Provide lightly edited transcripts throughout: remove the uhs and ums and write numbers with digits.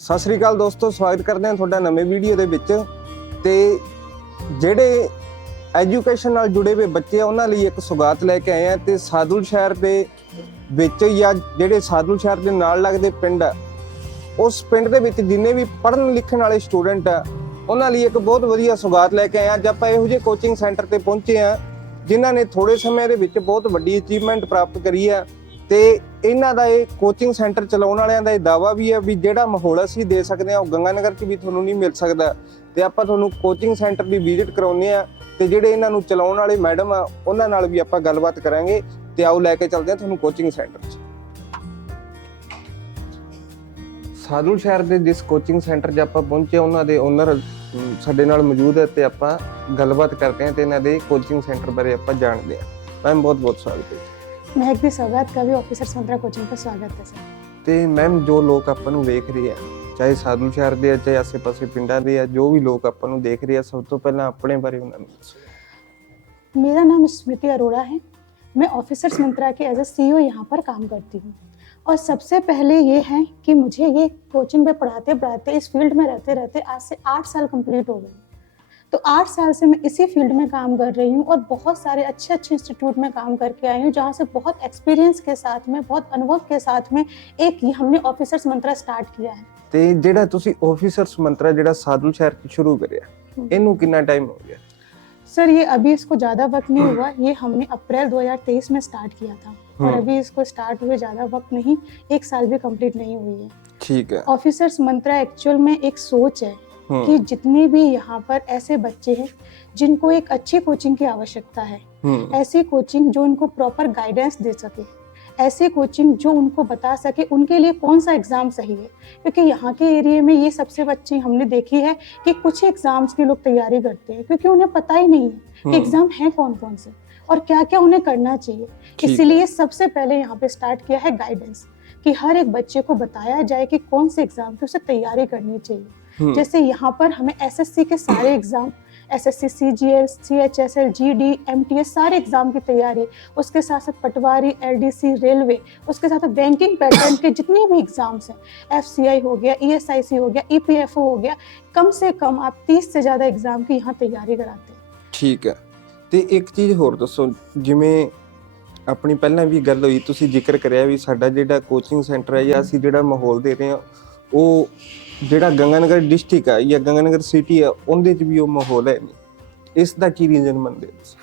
ਸਤਿ ਸ੍ਰੀ ਅਕਾਲ ਦੋਸਤੋ, ਸਵਾਗਤ ਕਰਦੇ ਹਾਂ ਤੁਹਾਡਾ ਨਵੇਂ ਵੀਡੀਓ ਦੇ ਵਿੱਚ। ਤੇ ਜਿਹੜੇ ਐਜੂਕੇਸ਼ਨ ਨਾਲ ਜੁੜੇ ਹੋਏ ਬੱਚੇ ਆ ਉਹਨਾਂ ਲਈ ਇੱਕ ਸੁਗਾਤ ਲੈ ਕੇ ਆਏ ਆ। ਤੇ ਸਾਦੁਲ ਸ਼ਹਿਰ ਦੇ ਵਿੱਚ ਜਾਂ ਜਿਹੜੇ ਸਾਦੁਲ ਸ਼ਹਿਰ ਦੇ ਨਾਲ ਲੱਗਦੇ ਪਿੰਡ ਆ, ਉਸ ਪਿੰਡ ਦੇ ਵਿੱਚ ਜਿੰਨੇ ਵੀ ਪੜ੍ਹਨ ਲਿਖਣ ਵਾਲੇ ਸਟੂਡੈਂਟ ਆ ਉਹਨਾਂ ਲਈ ਇੱਕ ਬਹੁਤ ਵਧੀਆ ਸੁਗਾਤ ਲੈ ਕੇ ਆਏ ਆ। ਅੱਜ ਆਪਾਂ ਇਹੋ ਜਿਹੇ ਕੋਚਿੰਗ ਸੈਂਟਰ ਤੇ ਪਹੁੰਚੇ ਆ ਜਿਨ੍ਹਾਂ ਨੇ ਥੋੜੇ ਸਮੇਂ ਦੇ ਵਿੱਚ ਬਹੁਤ ਵੱਡੀ ਅਚੀਵਮੈਂਟ ਪ੍ਰਾਪਤ ਕਰੀ ਆ। ਤੇ ਇਹਨਾਂ ਦਾ ਇਹ ਕੋਚਿੰਗ ਸੈਂਟਰ ਚਲਾਉਣ ਵਾਲਿਆਂ ਦਾ ਇਹ ਦਾਅਵਾ ਵੀ ਹੈ ਵੀ ਜਿਹੜਾ ਮਾਹੌਲ ਅਸੀਂ ਦੇ ਸਕਦੇ ਹਾਂ ਉਹ ਗੰਗਾਨਗਰ 'ਚ ਵੀ ਤੁਹਾਨੂੰ ਨਹੀਂ ਮਿਲ ਸਕਦਾ। ਤੇ ਆਪਾਂ ਤੁਹਾਨੂੰ ਕੋਚਿੰਗ ਸੈਂਟਰ ਦੀ ਵਿਜ਼ਿਟ ਕਰਾਉਂਦੇ ਆ ਤੇ ਜਿਹੜੇ ਇਹਨਾਂ ਨੂੰ ਚਲਾਉਣ ਵਾਲੇ ਮੈਡਮ ਆ ਉਹਨਾਂ ਨਾਲ ਵੀ ਆਪਾਂ ਗੱਲਬਾਤ ਕਰਾਂਗੇ। ਤੇ ਆਓ ਲੈ ਕੇ ਚੱਲਦੇ ਹਾਂ ਤੁਹਾਨੂੰ ਕੋਚਿੰਗ ਸੈਂਟਰ 'ਚ। ਸਾਦੁਲ ਸ਼ਹਿਰ ਦੇ ਜਿਸ ਕੋਚਿੰਗ ਸੈਂਟਰ 'ਚ ਆਪਾਂ ਪਹੁੰਚੇ ਉਹਨਾਂ ਦੇ ਓਨਰ ਸਾਡੇ ਨਾਲ ਮੌਜੂਦ ਹੈ ਤੇ ਆਪਾਂ ਗੱਲਬਾਤ ਕਰਦੇ ਹਾਂ ਤੇ ਇਹਨਾਂ ਦੇ ਕੋਚਿੰਗ ਸੈਂटर ਬਾਰੇ ਆਪਾਂ ਜਾਣਦੇ ਹਾਂ। ਮੈਮ बहुत बहुत स्वागत है। महक भी सौगात का भी ऑफिसर्स मंत्रा कोचिंग का स्वागत है सर। ਤੇ ਮੈਮ ਜੋ ਲੋਕ ਆਪਾਂ ਨੂੰ ਵੇਖ ਰਹੇ ਆ ਚਾਹੇ ਸਾਦੁਲ ਸ਼ਹਿਰ ਦੇ ਆ ਚਾਹੇ ਆਸੇ-ਪਾਸੇ ਪਿੰਡਾਂ ਦੇ ਆ, ਜੋ ਵੀ ਲੋਕ ਆਪਾਂ ਨੂੰ ਦੇਖ ਰਹੇ ਆ, ਸਭ ਤੋਂ ਪਹਿਲਾਂ ਆਪਣੇ ਬਾਰੇ ਉਹਨਾਂ ਨੂੰ ਦੱਸੋ। मेरा नाम स्मृति अरोड़ा है। मैं ऑफिसर्स मंत्रा के एज ए सीईओ यहाँ पर काम करती हूँ। और सबसे पहले ये है कि मुझे ये कोचिंग में पढ़ाते पढ़ाते इस फील्ड में रहते रहते आज से 8 साल कंप्लीट हो गए। तो 8 साल से मैं इसी फील्ड में काम कर रही हूँ और बहुत सारे अच्छे इंस्टीट्यूट में काम करके आई हूँ जहाँ से बहुत एक्सपीरियंस के साथ में, बहुत अनुभव के साथ में एक हमने ऑफिसर्स मंत्रा स्टार्ट किया है। ਤੇ ਜਿਹੜਾ ਤੁਸੀਂ ਆਫਿਸਰਸ ਮੰਤਰਾ ਜਿਹੜਾ ਸਾਦੁਲ ਸ਼ਹਿਰ 'ਚ ਸ਼ੁਰੂ ਕਰਿਆ ਇਹਨੂੰ ਕਿੰਨਾ ਟਾਈਮ ਹੋ ਗਿਆ? सर ये अभी इसको ज़्यादा वक्त नहीं हुआ, ये हमने अप्रैल 2023 में स्टार्ट किया था और अभी इसको स्टार्ट हुए ज़्यादा वक्त नहीं, 1 साल भी कंप्लीट नहीं हुई है। ठीक है। ऑफिसर्स मंत्रा एक्चुअल में एक सोच है कि जितने भी यहाँ पर ऐसे बच्चे हैं जिनको एक अच्छी कोचिंग की आवश्यकता है, ऐसी कोचिंग जो उनको प्रॉपर गाइडेंस दे सके, ऐसी कोचिंग जो उनको बता सके उनके लिए कौन सा एग्ज़ाम सही है। क्योंकि यहाँ के एरिया में ये सबसे बच्चे हमने देखी है कि कुछ एग्ज़ाम्स के लोग तैयारी करते हैं क्योंकि उन्हें पता ही नहीं है कि एग्ज़ाम है कौन कौन से और क्या क्या उन्हें करना चाहिए। इसीलिए सबसे पहले यहाँ पे स्टार्ट किया है गाइडेंस कि हर एक बच्चे को बताया जाए कि कौन से एग्ज़ाम की उसे तैयारी करनी चाहिए। जैसे यहाँ पर हमें एसएससी के सारे exam, SSC CGL, CHSL, GD, MTS सारे एग्ज़ाम की तैयारी, उसके साथ साथ पटवारी, एलडीसी, रेलवे, उसके साथ बैंकिंग पैटर्न के जितने भी एग्ज़ाम्स हैं, एफसीआई हो गया, ईएसआईसी हो गया, ईपीएफओ हो गया, कम से कम आप 30 से ज़्यादा एग्ज़ाम की यहाँ तैयारी कराते हैं। ठीक है। ਤੇ ਇੱਕ ਚੀਜ਼ ਹੋਰ ਦੱਸੋ, ਜਿਵੇਂ ਆਪਣੀ ਪਹਿਲਾਂ ਵੀ ਗੱਲ ਹੋਈ, ਤੁਸੀਂ ਜ਼ਿਕਰ ਕਰਿਆ ਵੀ ਸਾਡਾ ਜਿਹੜਾ ਕੋਚਿੰਗ ਸੈਂਟਰ ਹੈ ਜਾਂ ਅਸੀਂ ਜਿਹੜਾ ਮਾਹੌਲ ਦੇ ਰਹੇ ਹਾਂ ਉਹ ਜਿਹੜਾ ਗੰਗਾਨਗਰ ਡਿਸਟ੍ਰਿਕਟ ਹੈ ਜਾਂ ਗੰਗਾਨਗਰ ਸਿਟੀ ਹੈ ਉਹਦੇ 'ਚ ਵੀ ਉਹ ਮਾਹੌਲ ਹੈ नहीं। ਇਸ ਦਾ ਕੀ रीजन ਮੰਨਦੇ हो?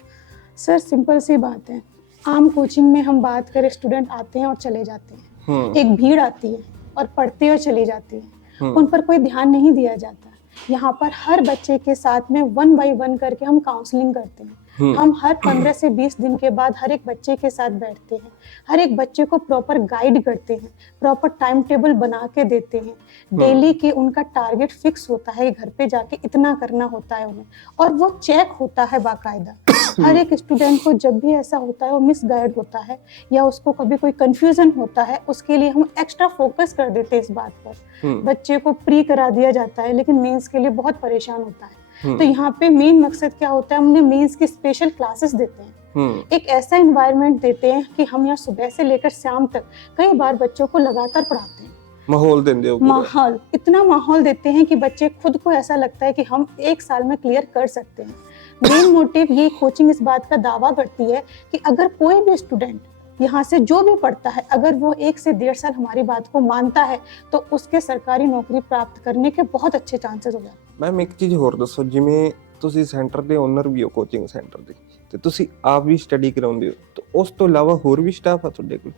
सर सिंपल सी बात है, आम कोचिंग में हम बात करें स्टूडेंट आते हैं और चले जाते हैं, एक भीड़ आती है और पढ़ते हुए चली जाती है, उन पर कोई ध्यान नहीं दिया जाता। यहाँ पर हर बच्चे के साथ में 1 बाय 1 करके हम काउंसलिंग करते हैं। हम हर 15 से 20 दिन के बाद हर एक बच्चे के साथ बैठते हैं, हर एक बच्चे को प्रॉपर गाइड करते हैं, प्रॉपर टाइम टेबल बना के देते हैं, डेली के उनका टारगेट फिक्स होता है, घर पे जाके इतना करना होता है उन्हें और वो चेक होता है बाकायदा। हर एक स्टूडेंट को जब भी ऐसा होता है वो मिसगाइड होता है या उसको कभी कोई कंफ्यूजन होता है, उसके लिए हम एक्स्ट्रा फोकस कर देते हैं इस बात पर। बच्चे को प्री करा दिया जाता है लेकिन मेंस के लिए बहुत परेशान होता है। तो यहाँ पे मेन मकसद क्या होता है, हमने मेंस की स्पेशल क्लासेस देते हैं, एक ऐसा एनवायरनमेंट देते हैं कि हम यहाँ सुबह से लेकर शाम तक कई बार बच्चों को लगातार पढ़ाते हैं। माहौल देते हो? माहौल, इतना माहौल देते हैं कि बच्चे खुद को ऐसा लगता है कि हम 1 साल में क्लियर कर सकते हैं। मेन मोटिव ये कोचिंग इस बात का दावा करती है कि अगर कोई भी स्टूडेंट यहाँ से जो भी पढ़ता है, अगर वो 1 से 1.5 साल हमारी बात को मानता है तो उसके सरकारी नौकरी प्राप्त करने के बहुत अच्छे चांसेस हो जाते हैं। ਮੈਮ ਇੱਕ ਚੀਜ਼ ਹੋਰ ਦੱਸੋ, ਜਿਵੇਂ ਤੁਸੀਂ ਸੈਂਟਰ ਦੇ ਓਨਰ ਵੀ ਹੋ ਕੋਚਿੰਗ ਸੈਂਟਰ ਦੇ ਤੇ ਤੁਸੀਂ ਆਪ ਵੀ ਸਟੱਡੀ ਕਰਾਉਂਦੇ ਹੋ, ਤਾਂ ਉਸ ਤੋਂ ਇਲਾਵਾ ਹੋਰ ਵੀ ਸਟਾਫ ਆ ਤੁਹਾਡੇ ਕੋਲ?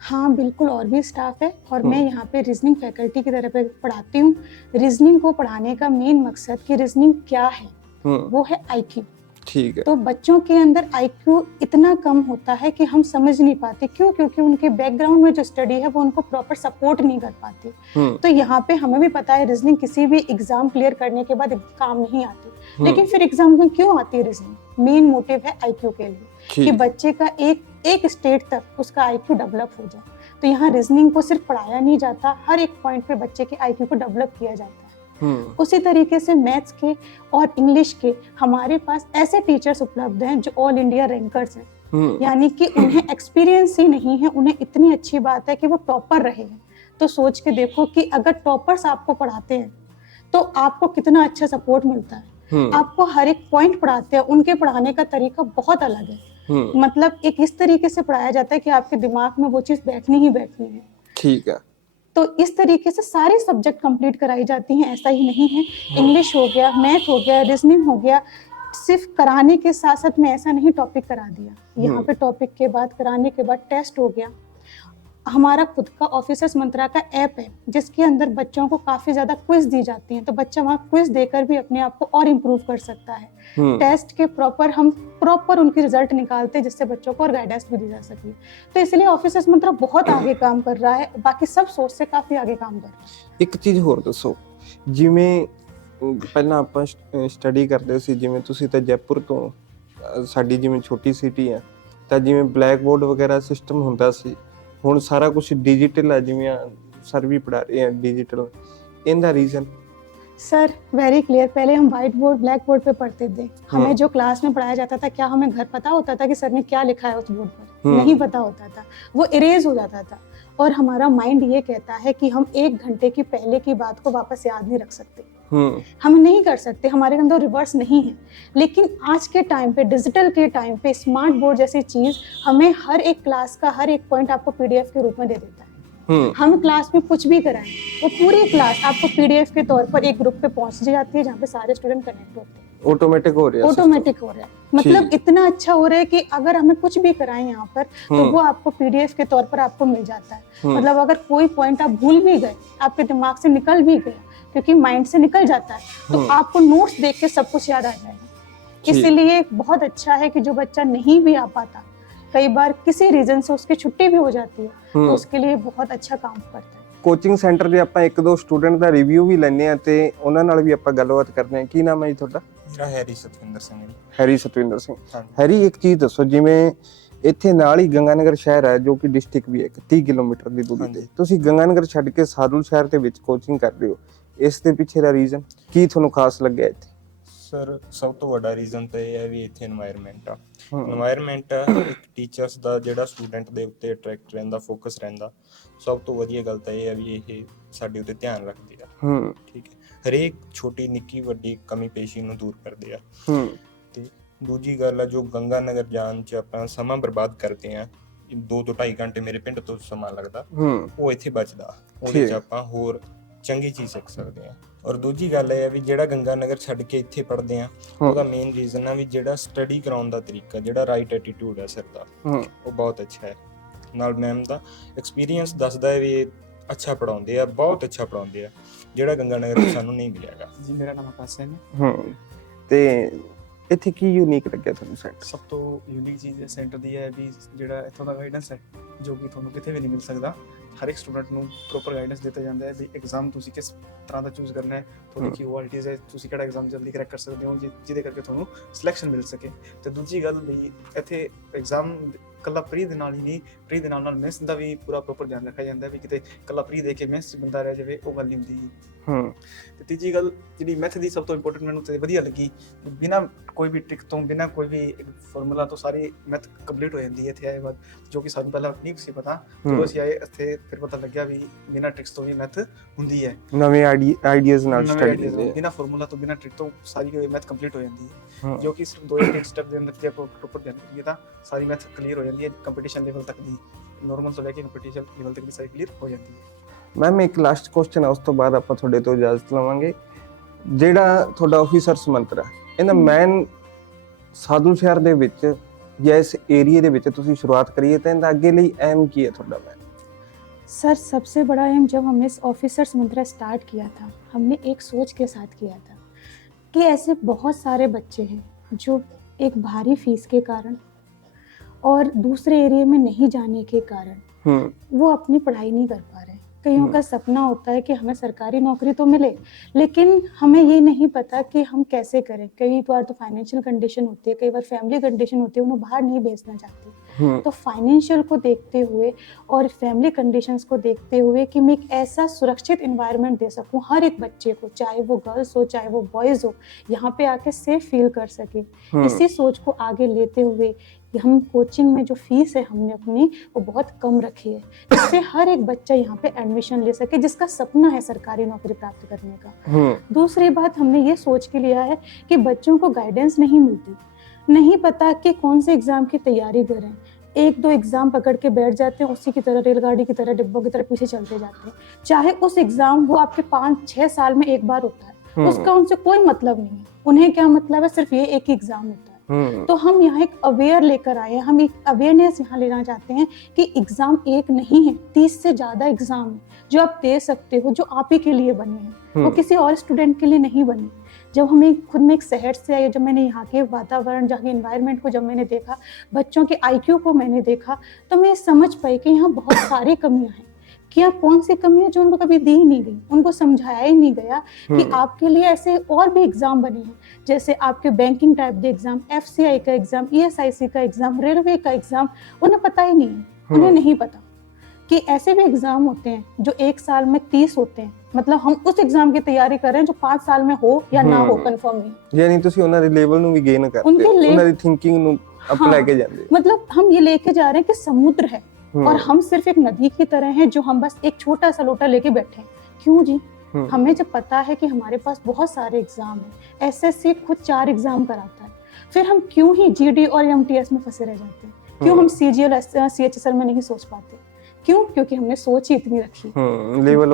हाँ बिल्कुल, और भी स्टाफ है और मैं यहाँ पे रीजनिंग फैकल्टी की तरफ पढ़ाती हूँ। रीजनिंग को पढ़ाने का मेन मकसद कि रीजनिंग क्या है, वो है आईक्यू। ठीक है। तो बच्चों के अंदर आईक्यू इतना कम होता है कि हम समझ नहीं पाते, क्यों? क्योंकि उनके बैकग्राउंड में जो स्टडी है वो उनको प्रॉपर सपोर्ट नहीं कर पाती। तो यहाँ पे हमें भी पता है रीजनिंग किसी भी एग्जाम क्लियर करने के बाद काम नहीं आती, लेकिन फिर एग्जाम में क्यों आती है रीजनिंग? मेन मोटिव है आईक्यू के लिए कि बच्चे का एक स्टेट तक उसका आईक्यू डेवलप हो जाए। तो यहाँ रीजनिंग को सिर्फ पढ़ाया नहीं जाता, हर एक पॉइंट पे बच्चे के आईक्यू को डेवलप किया जाता है। उसी तरीके से मैथ्स के और इंग्लिश के हमारे पास ऐसे टीचर्स उपलब्ध हैं जो ऑल इंडिया रैंकर्स हैं, यानी कि उन्हें एक्सपीरियंस ही नहीं है, उन्हें इतनी अच्छी बात है कि वो टॉपर रहे हैं, तो सोच के देखो कि अगर टॉपर्स आपको पढ़ाते हैं तो आपको कितना अच्छा सपोर्ट मिलता है। आपको हर एक पॉइंट पढ़ाते हैं, उनके पढ़ाने का तरीका बहुत अलग है। मतलब एक इस तरीके से पढ़ाया जाता है कि आपके दिमाग में वो चीज बैठनी ही बैठनी है। ठीक है। तो इस तरीके से सारे सब्जेक्ट कंप्लीट कराई जाती हैं, ऐसा ही नहीं है। इंग्लिश हो गया, मैथ हो गया, रीजनिंग हो गया, सिर्फ कराने के साथ साथ में ऐसा नहीं टॉपिक करा दिया, यहाँ पे टॉपिक के बाद कराने के बाद टेस्ट हो गया। हमारा खुद का ऑफिसर्स मंत्रा का ऐप है जिसके अंदर बच्चों को काफी ज्यादा क्विज दी जाती हैं, तो बच्चा वहाँ क्विज देकर भी अपने आप को और इम्प्रूव कर सकता है। टेस्ट के हम प्रॉपर उनके रिजल्ट निकालते हैं जिससे बच्चों को और गाइडेंस भी दी जा सके। तो इसलिए ऑफिसर्स मंत्रा बहुत आगे काम कर रहा है, बाकी सब सोच से काफी आगे काम कर रहा है। ਇੱਕ ਚੀਜ਼ ਹੋਰ ਦੱਸੋ, ਜਿਵੇਂ ਪਹਿਲਾਂ ਆਪਾਂ ਸਟੱਡੀ ਕਰਦੇ ਸੀ, ਜਿਵੇਂ ਤੁਸੀਂ ਤਾਂ ਜੈਪੁਰ ਤੋਂ, ਸਾਡੀ ਜਿਵੇਂ ਛੋਟੀ ਸਿਟੀ ਆ, ਤਾਂ ਜਿਵੇਂ ਬਲੈਕ ਬੋਰਡ ਵਗੈਰਾ ਸਿਸਟਮ ਹੁੰਦਾ ਸੀ, ਹੁਣ ਸਾਰਾ ਕੁਝ ਡਿਜੀਟਲ ਆ, ਜਿਵੇਂ ਸਰ ਵੀ ਪੜ੍ਹਾ ਰਹੇ ਆ ਡਿਜੀਟਲ, ਇਹਦਾ ਰੀਜ਼ਨ? सर वेरी क्लियर, पहले हम व्हाइट बोर्ड ब्लैक बोर्ड पे पढ़ते थे, हमें जो क्लास में पढ़ाया जाता था, क्या हमें घर पता होता था कि सर ने क्या लिखा है उस बोर्ड पर? नहीं पता होता था, वो इरेज हो जाता था। और हमारा माइंड ये कहता है कि हम 1 घंटे की पहले की बात को वापस याद नहीं रख सकते, हम नहीं कर सकते, हमारे अंदर रिवर्स नहीं है। लेकिन आज के टाइम पे, डिजिटल के टाइम पे, स्मार्ट बोर्ड जैसी चीज हमें हर एक क्लास का हर एक पॉइंट आपको पीडीएफ के रूप में दे देता है। हम क्लास में कुछ भी कराएं, वो पूरी क्लास आपको पीडीएफ के तौर पर एक ग्रुप पे पहुंच जाती है जहाँ पे सारे स्टूडेंट कनेक्ट होते हैं। ऑटोमेटिक हो रहा है, ऑटोमेटिक हो रहा है, मतलब इतना अच्छा हो रहा है कि अगर हमें कुछ भी कराएं यहाँ पर तो वो आपको पीडीएफ के तौर पर आपको मिल जाता है। मतलब अगर कोई पॉइंट आप भूल भी गए, आपके दिमाग से निकल भी गया, क्योंकि माइंड से निकल जाता है, तो आपको नोट्स देख के सब कुछ याद आ जाएगा। इसलिए बहुत अच्छा है कि जो बच्चा नहीं भी आ पाता, कई बार किसी रीजन से उसकी छुट्टी भी हो जाती है, तो उसके लिए बहुत अच्छा काम करता है। ਕੋਚਿੰਗ ਸੈਂਟਰ ਦੇ ਆਪਾਂ ਇੱਕ ਦੋ ਸਟੂਡੈਂਟ ਦਾ ਰਿਵਿਊ ਵੀ ਲੈਣੇ ਆ ਤੇ ਉਹਨਾਂ ਨਾਲ ਵੀ ਆਪਾਂ ਗੱਲਬਾਤ ਕਰਦੇ ਆ। ਕੀ ਨਾਮ ਹੈ ਜੀ ਤੁਹਾਡਾ? ਮੇਰਾ Harry Satwinder Singh ji. Harry Satwinder Singh. Harry, ਇੱਕ ਚੀਜ਼ ਦੱਸੋ, ਜਿਵੇਂ ਇੱਥੇ ਨਾਲ ਹੀ ਗੰਗਾਨਗਰ ਸ਼ਹਿਰ ਹੈ ਜੋ ਕਿ ਡਿਸਟ੍ਰਿਕਟ ਵੀ ਹੈ 30 ਕਿਲੋਮੀਟਰ ਦੀ ਦੂਰੀ ਤੇ, ਤੁਸੀਂ ਗੰਗਾਨਗਰ ਛੱਡ ਕੇ ਸਾਦੁਲ ਸ਼ਹਿਰ ਦੇ ਵਿੱਚ ਕੋਚਿੰਗ ਕਰ ਰਹੇ ਹੋ, ਇਸ ਦੇ ਪਿੱਛੇ ਦਾ ਰੀਜ਼ਨ ਕੀ ਤੁਹਾਨੂੰ ਖਾਸ ਲੱਗਿਆ ਇੱਥੇ? ਸਰ ਸਭ ਤੋਂ ਵੱਡਾ ਰੀਜ਼ਨ ਤਾਂ ਇਹ ਹੈ ਵੀ ਇੱਥੇ এনवायरमेंट ਆ। এনवायरमेंट ਇੱਕ ਟੀਚਰਸ ਦਾ ਜਿਹੜਾ ਸਟੂਡੈਂਟ ਦੇ ਉੱਤੇ ਅਟਰੈਕਟ ਰਹਿੰਦਾ, ਫੋਕਸ ਰਹਿੰਦਾ। ਸਭ ਤੋਂ ਵਧੀਆ ਗੱਲ ਤਾਂ ਇਹ ਹੈ ਵੀ ਇਹ ਸਾਡੇ ਉੱਤੇ ਧਿਆਨ ਰੱਖਦੇ ਆ। ਠੀਕ ਹੈ, ਹਰੇਕ ਛੋਟੀ ਨਿੱਕੀ ਵੱਡੀ ਕਮੀ ਪੇਸ਼ੀ ਨੂੰ ਦੂਰ ਕਰਦੇ ਆ। ਤੇ ਦੂਜੀ ਗੱਲ ਆ, ਜੋ ਗੰਗਾਨਗਰ ਜਾਣ 'ਚ ਆਪਾਂ ਸਮਾਂ ਬਰਬਾਦ ਕਰਦੇ ਆ, 2 ਤੋਂ 2.5 ਘੰਟੇ ਮੇਰੇ ਪਿੰਡ ਤੋਂ ਸਮਾਂ ਲੱਗਦਾ, ਉਹ ਇੱਥੇ ਬਚਦਾ। ਉਹਦੇ 'ਚ ਆਪਾਂ ਹੋਰ ਚੰਗੀ ਚੀਜ਼ ਸਿੱਖ ਸਕਦੇ ਆ। ਔਰ ਦੂਜੀ ਗੱਲ ਇਹ ਹੈ ਵੀ ਜਿਹੜਾ ਗੰਗਾਨਗਰ ਛੱਡ ਕੇ ਇੱਥੇ ਪੜ੍ਹਦੇ ਆ, ਉਹਦਾ ਮੇਨ ਰੀਜ਼ਨ ਆ ਵੀ ਜਿਹੜਾ ਸਟੱਡੀ ਕਰਾਉਣ ਦਾ ਤਰੀਕਾ, ਜਿਹੜਾ ਰਾਈਟ ਐਟੀਟਿਊਡ ਹੈ ਸਰ ਦਾ, ਉਹ ਬਹੁਤ ਅੱਛਾ ਹੈ। ਨਾਲ ਮੈਮ ਦਾ ਐਕਸਪੀਰੀਅੰਸ ਦੱਸਦਾ ਹੈ ਵੀ ਇਹ ਅੱਛਾ ਪੜ੍ਹਾਉਂਦੇ ਆ, ਬਹੁਤ ਅੱਛਾ ਪੜ੍ਹਾਉਂਦੇ ਆ, ਜਿਹੜਾ ਗੰਗਾਨਗਰ ਵਿੱਚ ਸਾਨੂੰ ਨਹੀਂ ਮਿਲਿਆਗਾ। ਜੀ ਮੇਰਾ ਨਾਮ ਆਕਾਸ਼ ਹੈ। ਤੇ ਇੱਥੇ ਕੀ ਯੂਨੀਕ ਲੱਗਿਆ ਤੁਹਾਨੂੰ ਸੈਂਟਰ? ਸਭ ਤੋਂ ਯੂਨੀਕ ਚੀਜ਼ ਇਸ ਸੈਂਟਰ ਦੀ ਹੈ ਵੀ ਜਿਹੜਾ ਇੱਥੋਂ ਦਾ ਗਾਈਡੈਂਸ ਹੈ, ਜੋ ਕਿ ਤੁਹਾਨੂੰ ਕਿਤੇ ਵੀ ਨਹੀਂ ਮਿਲ ਸਕਦਾ। ਹਰ ਇੱਕ ਸਟੂਡੈਂਟ ਨੂੰ ਪ੍ਰੋਪਰ ਗਾਈਡੈਂਸ ਦਿੱਤਾ ਜਾਂਦਾ ਹੈ ਵੀ ਐਗਜ਼ਾਮ ਤੁਸੀਂ ਕਿਸ ਤਰ੍ਹਾਂ ਦਾ ਚੂਜ਼ ਕਰਨਾ ਹੈ, ਤੁਹਾਡੀ ਕੀ ਕੁਆਲਿਟੀਜ਼ ਹੈ, ਤੁਸੀਂ ਕਿਹੜਾ ਐਗਜ਼ਾਮ ਜਲਦੀ ਕਰੈਕਟ ਕਰ ਸਕਦੇ ਹੋ ਜਿਹਦੇ ਕਰਕੇ ਤੁਹਾਨੂੰ ਸਿਲੈਕਸ਼ਨ ਮਿਲ ਸਕੇ। ਤੇ ਦੂਜੀ ਗੱਲ ਵੀ ਇੱਥੇ ਐਗਜ਼ਾਮ ਕੱਲਾ ਪ੍ਰੀ ਦੇ ਨਾਲ ਹੀ ਨਹੀਂ, ਪ੍ਰੀ ਦੇ ਨਾਲ ਮੈਥਸ ਦਾ ਵੀ ਪੂਰਾ ਪ੍ਰੋਪਰ ਧਿਆਨ ਰੱਖਿਆ ਜਾਂਦਾ ਵੀ ਕਿਤੇ ਕੱਲਾ ਪ੍ਰੀ ਦੇ ਕੇ ਮੈਥਸ 'ਚ ਬੰਦਾ ਰਹਿ ਜਾਵੇ, ਉਹ ਗੱਲ ਨਹੀਂ ਹੁੰਦੀ। ਤੇ ਤੀਜੀ ਗੱਲ ਜਿਹੜੀ ਮੈਥ ਦੀ ਸਭ ਤੋਂ ਇੰਪੋਰਟੈਂਟ ਮੈਨੂੰ ਤੇ ਵਧੀਆ ਲੱਗੀ, ਬਿਨਾਂ ਕੋਈ ਵੀ ਟ੍ਰਿਕ ਤੋਂ, ਬਿਨਾਂ ਕੋਈ ਵੀ ਫਾਰਮੂਲਾ ਤੋਂ ਸਾਰੀ ਮੈਥ ਕੰਪਲੀਟ ਹੋ ਜਾਂਦੀ ਹੈ ਇੱਥੇ ਆਏ ਬਾਅਦ, ਜੋ ਕਿ ਸਾਨੂੰ ਪਹਿਲਾਂ ਨਹੀਂ ਸੀ ਪਤਾ। ਜਦੋਂ ਅਸੀਂ ਆਏ ਇੱਥੇ ਫਿਰ ਪਤਾ ਲੱਗਿਆ ਵੀ ਬਿਨਾਂ ਟ੍ਰਿਕਸ ਤੋਂ ਵੀ ਮੈਥ ਹੁੰਦੀ ਹੈ। ਨਵੇਂ ਆਈਡੀਆਜ਼ ਨਾਲ ਸਟੱਡੀ, ਬਿਨਾਂ ਫਾਰਮੂਲਾ ਤੋਂ, ਬਿਨਾਂ ਟ੍ਰਿਕ ਤੋਂ ਸਾਰੀ ਮੈਥ ਕੰਪਲੀਟ ਹੋ ਜਾਂਦੀ ਹੈ, ਜੋ ਕਿ ਸਿਰਫ 2 ਜਾਂ 3 ਸਟੈਪ ਦੇ ਅੰਦਰ ਜੇ ਆਪਾਂ ਪ੍ਰੋਪਰ ਧਿਆਨ ਕਰੀਏ ਤਾਂ ਸਾਰੀ ਮੈਥ ਕਲੀਅਰ ਹੋ ਜਾਂਦੀ ਹੈ। ਕੰਪੀਟੀਸ਼ਨ ਲੈਵਲ ਤੱਕ ਦੀ, ਨੋਰਮਲ ਤੋਂ ਲੈ ਕੇ ਕੰਪੀਟੀਸ਼ਨ ਲੈਵਲ ਤੱਕ ਦੀ ਸਾਰੀ ਕਲੀਅਰ ਹੋ ਜਾਂਦੀ ਹੈ। ਮੈਮ ਇੱਕ ਲਾਸਟ ਕੁਐਸਚਨ ਹੈ, ਉਸ ਤੋਂ ਬਾਅਦ ਆਪਾਂ ਤੁਹਾਡੇ ਤੋਂ ਇਜਾਜ਼ਤ ਲਵਾਂਗੇ। ਜਿਹੜਾ ਤੁਹਾਡਾ ਆਫਿਸਰਸ ਮੰਤਰ ਹੈ, ਇਹਦਾ ਮੈਨ ਸਾਦੁਲ ਸ਼ਹਿਰ ਦੇ ਵਿੱਚ ਜਾਂ ਇਸ ਏਰੀਏ ਦੇ ਵਿੱਚ ਤੁਸੀਂ ਸ਼ੁਰੂਆਤ ਕਰੀਏ ਤਾਂ ਇਹਦਾ ਅੱਗੇ ਲਈ ਐਮ ਕੀ ਹੈ ਤੁਹਾਡਾ? ਮੈਨ सर सबसे बड़ा एम, जब हमने इस ऑफिसर्स मंत्रा स्टार्ट किया था, हमने एक सोच के साथ किया था कि ऐसे बहुत सारे बच्चे हैं जो एक भारी फीस के कारण और दूसरे एरिया में नहीं जाने के कारण वो अपनी पढ़ाई नहीं कर पा रहे। कईयों का सपना होता है कि हमें सरकारी नौकरी तो मिले, लेकिन हमें ये नहीं पता कि हम कैसे करें। कई बार तो फाइनेंशियल कंडीशन होती है, कई बार फैमिली कंडीशन होती है, उन्हें बाहर नहीं भेजना चाहती। तो फाइनेंशियल को देखते हुए और फैमिली कंडीशंस को देखते हुए कि मैं एक ऐसा सुरक्षित इन्वायरमेंट दे सकूं हर एक बच्चे को, चाहे वो गर्ल्स हो चाहे वो बॉयज हो, यहाँ पे आके सेफ फील कर सके, इसी सोच को आगे लेते हुए हम कोचिंग में जो फीस है हमने अपनी वो बहुत कम रखी है, जिससे हर एक बच्चा यहाँ पे एडमिशन ले सके जिसका सपना है सरकारी नौकरी प्राप्त करने का। दूसरी बात, हमने ये सोच के लिया है कि बच्चों को गाइडेंस नहीं मिलती, नहीं पता कि कौन से एग्जाम की तैयारी करें, 1-2 एग्जाम पकड़ के बैठ जाते हैं, उसी की तरह रेलगाड़ी की तरह डिब्बों की तरह पीछे चलते जाते हैं, चाहे उस एग्जाम वो आपके 5-6 साल में एक बार होता है, उसका उनसे कोई मतलब नहीं है, उन्हें क्या मतलब है, सिर्फ ये एक ही एग्जाम होता है। तो हम यहाँ एक अवेयर लेकर आए हैं, हम एक अवेयरनेस यहाँ लेना चाहते हैं कि एग्जाम एक नहीं है, 30 से ज्यादा एग्जाम है जो आप दे सकते हो, जो आप ही के लिए बने हैं, वो किसी और स्टूडेंट के लिए नहीं बने। जब हमें खुद में एक शहर से आई, जब मैंने यहाँ के वातावरण, जहाँ के एनवायरनमेंट को जब मैंने देखा, बच्चों के IQ को मैंने देखा, तो मैं समझ पाई कि यहाँ बहुत सारी कमियां हैं। क्या कौन सी कमियां जो उनको कभी दी ही नहीं गई, उनको समझाया ही नहीं गया कि आपके लिए ऐसे और भी एग्जाम बने हैं, जैसे आपके बैंकिंग टाइप के एग्जाम, FCI का एग्जाम, ESIC का एग्जाम, रेलवे का एग्जाम, उन्हें पता ही नहीं है, उन्हें नहीं पता कि ऐसे भी एग्जाम होते हैं जो 1 साल में 30 होते हैं। मतलब हम उस एग्जाम की तैयारी कर रहे हैं जो 5 साल में हो या ना हो, कंफर्म नहीं। यानी ਤੁਸੀਂ ਉਹਨਾਂ ਦੇ ਲੈਵਲ ਨੂੰ ਵੀ ਗੇਨ ਕਰਦੇ ਹੋ, ਉਹਨਾਂ ਦੀ ਥਿੰਕਿੰਗ ਨੂੰ ਅਪ ਲੈ ਕੇ ਜਾਂਦੇ ਹੋ। मतलब हम ये लेके जा रहे हैं कि समुद्र है और हम सिर्फ एक नदी की तरह हैं जो हम बस एक छोटा सा लोटा लेके बैठे हैं। क्यों जी? हमें जब पता है कि हमारे पास बहुत सारे एग्जाम हैं, SSC खुद 4 एग्जाम कराता है, फिर हम क्यों ही GD और MTS में फंसे रह जाते हैं? क्यों हम CGL CHSL में नहीं सोच पाते? क्यों? क्योंकि हमने सोच ही इतनी रखी, लेवल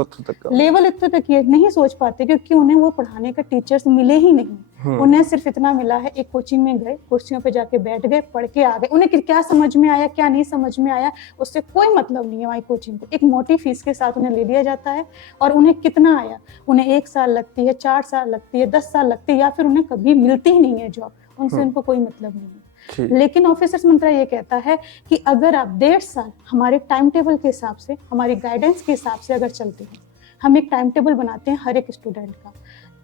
उत्तों तक ये नहीं सोच पाते, क्योंकि उन्हें वो पढ़ाने का टीचर्स मिले ही नहीं। उन्हें सिर्फ इतना मिला है, एक कोचिंग में गए, कुर्सियों पे जाके बैठ गए, पढ़ के आ गए, उन्हें क्या समझ में आया क्या नहीं समझ में आया उससे कोई मतलब नहीं है। वही कोचिंग को एक मोटी फीस के साथ उन्हें ले लिया जाता है, और उन्हें कितना आया, उन्हें 1 साल लगती है, 4 साल लगती है, 10 साल लगती है, या फिर उन्हें कभी मिलती ही नहीं है जॉब, उनसे उनको कोई मतलब नहीं है। लेकिन ऑफिसर्स मंत्रालय ये कहता है कि अगर आप 1.5 साल हमारे टाइम टेबल के हिसाब से, हमारी गाइडेंस के हिसाब से अगर चलते हैं, हम एक टाइम टेबल बनाते हैं हर एक स्टूडेंट का।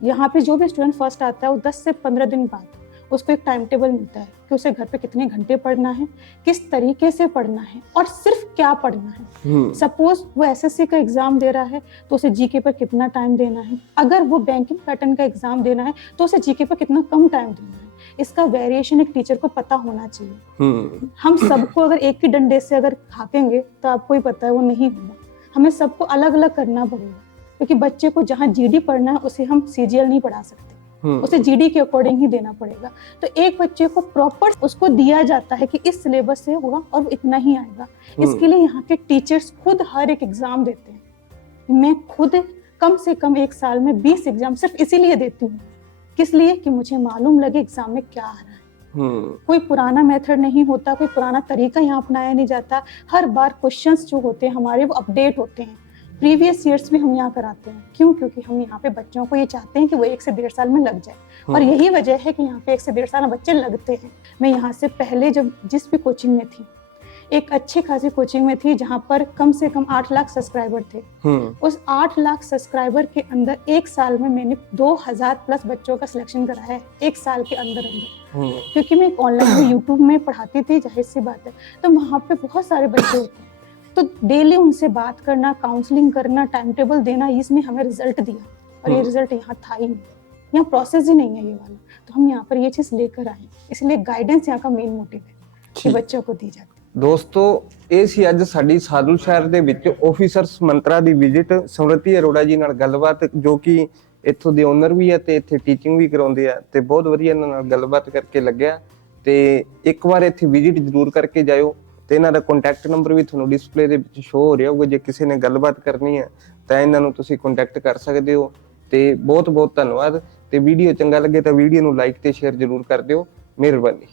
यहाँ पे जो भी स्टूडेंट फर्स्ट आता है वो 10 से 15 दिन बाद उसको एक टाइम टेबल मिलता है कि उसे घर पे कितने घंटे पढ़ना है, किस तरीके से पढ़ना है और सिर्फ क्या पढ़ना है। सपोज वो SSC का एग्जाम दे रहा है तो उसे GK पर कितना टाइम देना है, अगर वो बैंकिंग पैटर्न का एग्जाम देना है तो उसे GK पर कितना कम टाइम देना है। इसका वेरिएशन एक टीचर को पता होना चाहिए। हम सबको अगर एक ही डंडे से अगर खाकेंगे तो आपको ही पता है वो नहीं होगा, हमें सबको अलग अलग करना पड़ेगा, क्योंकि बच्चे को जहाँ GD पढ़ना है उसे हम CGL नहीं पढ़ा सकते, उसे GD के अकॉर्डिंग ही देना पड़ेगा। तो एक बच्चे को प्रॉपर उसको दिया जाता है कि इस सिलेबस से होगा और वो इतना ही आएगा। इसके लिए यहाँ के टीचर्स खुद हर एक एग्जाम देते हैं। मैं खुद कम से कम 1 साल में 20 एग्जाम सिर्फ इसीलिए देती हूँ। किस लिए? कि मुझे मालूम लगे एग्जाम में क्या आ रहा है। कोई पुराना मेथड नहीं होता, कोई पुराना तरीका यहाँ अपनाया नहीं जाता। हर बार क्वेश्चंस जो होते हैं हमारे वो अपडेट होते हैं, प्रीवियस ईयर्स भी हम यहाँ कराते हैं। क्यों? क्योंकि हम यहाँ पे बच्चों को ये चाहते हैं कि वो 1 से 1.5 साल में लग जाए, और यही वजह है कि यहाँ पे 1 से 1.5 साल में बच्चे लगते हैं। मैं यहाँ से पहले जब जिस भी कोचिंग में थी, एक अच्छी खासी कोचिंग में थी जहाँ पर कम से कम 8 लाख सब्सक्राइबर थे। उस 8 लाख सब्सक्राइबर के अंदर 1 साल में मैंने 2000 प्लस बच्चों का सिलेक्शन कराया है, 1 साल के अंदर। क्योंकि मैं एक ऑनलाइन YouTube में पढ़ाती थी, जाहिर सी बात है, तो वहाँ पे बहुत सारे बच्चे होते हैं, तो डेली उनसे बात करना, काउंसलिंग करना, टाइम टेबल देना, इसमें हमें रिजल्ट दिया। और ये रिजल्ट यहाँ था ही नहीं, यहाँ प्रोसेस ही नहीं है ये वाला। तो हम यहाँ पर ये चीज़ लेकर आए, इसलिए गाइडेंस यहाँ का मेन मोटिव है कि बच्चों को दी जाती। ਦੋਸਤੋ ਇਹ ਸੀ ਅੱਜ ਸਾਡੀ ਸਾਦੁਲ ਸ਼ਹਿਰ ਦੇ ਵਿੱਚ ਆਫੀਸਰਸ ਮੰਤਰਾ ਦੀ ਵਿਜ਼ਿਟ। ਸਮ੍ਰਿਤੀ ਅਰੋੜਾ ਜੀ ਨਾਲ ਗੱਲਬਾਤ, ਜੋ ਕਿ ਇੱਥੋਂ ਦੇ ਓਨਰ ਵੀ ਹੈ ਤੇ ਇੱਥੇ ਟੀਚਿੰਗ ਵੀ ਕਰਾਉਂਦੇ ਆ, ਤੇ ਬਹੁਤ ਵਧੀਆ ਇਹਨਾਂ ਨਾਲ ਗੱਲਬਾਤ ਕਰਕੇ ਲੱਗਿਆ। ਤੇ ਇੱਕ ਵਾਰ ਇੱਥੇ ਵਿਜ਼ਿਟ ਜ਼ਰੂਰ ਕਰਕੇ ਜਾਇਓ, ਤੇ ਇਹਨਾਂ ਦਾ ਕੰਟੈਕਟ ਨੰਬਰ ਵੀ ਤੁਹਾਨੂੰ ਡਿਸਪਲੇ ਦੇ ਵਿੱਚ ਸ਼ੋ ਹੋ ਰਿਹਾ ਹੋਊਗਾ। ਜੇ ਕਿਸੇ ਨੇ ਗੱਲਬਾਤ ਕਰਨੀ ਹੈ ਤਾਂ ਇਹਨਾਂ ਨੂੰ ਤੁਸੀਂ ਕੰਟੈਕਟ ਕਰ ਸਕਦੇ ਹੋ। ਤੇ ਬਹੁਤ ਬਹੁਤ ਧੰਨਵਾਦ। ਤੇ ਵੀਡੀਓ ਚੰਗਾ ਲੱਗੇ ਤਾਂ ਵੀਡੀਓ ਨੂੰ ਲਾਈਕ ਤੇ ਸ਼ੇਅਰ ਜ਼ਰੂਰ ਕਰ ਦਿਓ। ਮਿਹਰਬਾਨੀ।